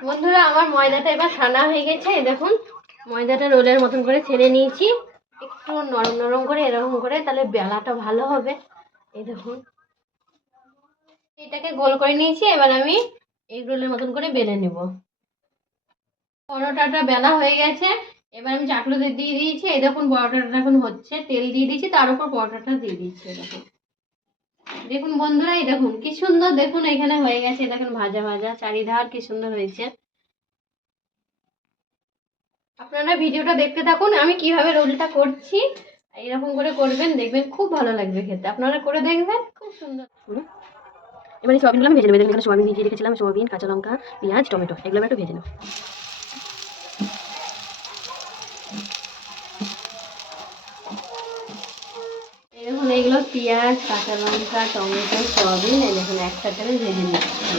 বন্ধুরা আমার ময়দাটা এবার ছানা হয়ে গেছে। দেখুন ময়দাটা রোলের মতন করে ছেড়ে নিয়েছি, একটু নরম নরম করে এরকম করে, তাহলে বেলাটা ভালো হবে। এই দেখুন এটাকে গোল করে নিয়েছি, এবার আমি এগ রোলের মতন করে বেলে নেব। পরোটাটা বেলা হয়ে গেছে, এবার আমি চাটুলো দিয়ে দিয়েছি। এই দেখুন পরোটাটা এখন হচ্ছে, তেল দিয়ে দিয়েছি, তার উপর পরোটাটা দিয়ে দিচ্ছি। দেখুন দেখুন বন্ধুরা, এই দেখুন কি সুন্দর, দেখুন এখানে হয়ে গেছে, দেখুন ভাজা ভাজা চারিধার কি সুন্দর হয়েছে। আপনারা ভিডিওটা দেখতে থাকুন আমি কিভাবে রোলটা করছি। এরকম করে করবেন, দেখবেন খুব ভালো লাগবে খেতে। আপনারা করে দেখবেন, খুব সুন্দর। এবার এই সোয়াবিনগুলো আমি ভেজে নেব। এখানে সোয়াবিন ভিজিয়ে রেখেছিলাম, সোয়াবিন, কাঁচা লঙ্কা, পেঁয়াজ, টমেটো, এগুলো একটু ভেজে নেব। এই দেখুন এইগুলো পেঁয়াজ, কাঁচা লঙ্কা, টমেটো, সোয়াবিন, এই দেখুন একসাথে আমি ভেজে নিচ্ছি।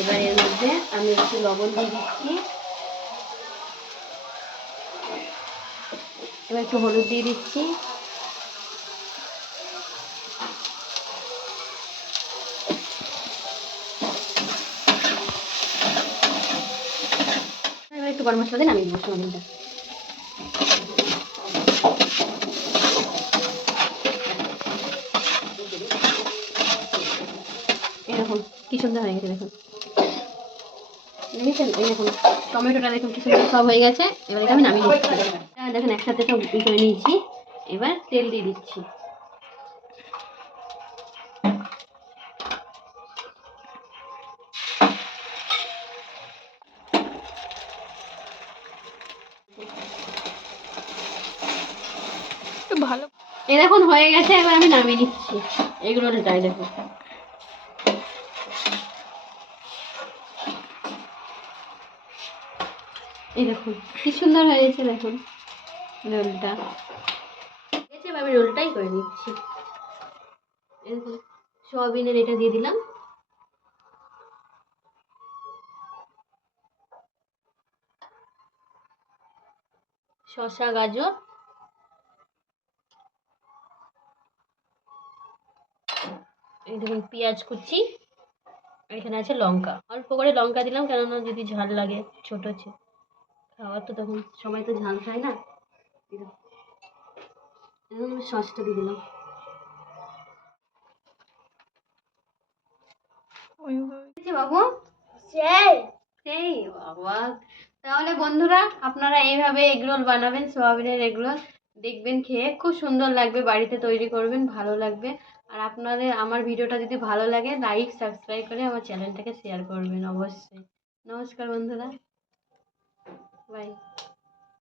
এবার এর মধ্যে আমি একটু লবণ দিয়ে দিচ্ছি, এবার একটু হলুদ দিয়ে দিচ্ছি, এবার একটু গরম মশলা দিয়ে নামিয়ে দেবো সোয়াবিনটা। এরকম কি সুন্দর হয়ে গেছে দেখুন, দেখেছেন? এই দেখুন টমেটোটা দেখুন কি সুন্দর সব হয়ে গেছে। এবার এটা আমি নামিয়ে দিচ্ছি। দেখুন একসাথে সব করে নিয়েছি, এবার তেল দিয়ে দিচ্ছি। ভালো এই দেখুন হয়ে গেছে, এবার আমি নামিয়ে নিচ্ছি এগরোলটাই। দেখুন এই দেখুন কি সুন্দর হয়েছে, দেখুন রোলটা। এবার আমি রোলটাই করে নিচ্ছি। এই দেখুন সোয়াবিনের এটা দিয়ে দিলাম, শসা, গাজর, এই দেখুন পেঁয়াজ কুচি, আর এখানে আছে লঙ্কা। অল্প করে লঙ্কা দিলাম, কেননা যদি ঝাল লাগে, ছোট খাওয়ার তো তখন সবাই তো ঝাল খায় না। সসটা দিয়ে দিলাম। বাবু সেই বাবা, তাহলে বন্ধুরা আপনারা এইভাবে এগরোল বানাবেন, সোয়াবিনের এগরোল, দেখবেন খেয়ে খুব সুন্দর লাগবে। বাড়িতে তৈরি করবেন, ভালো লাগবে। আর আপনাদের আমার ভিডিওটা যদি ভালো লাগে, লাইক সাবস্ক্রাইব করে আমার চ্যানেলটাকে শেয়ার করবেন অবশ্যই। নমস্কার বন্ধুরা, বাই।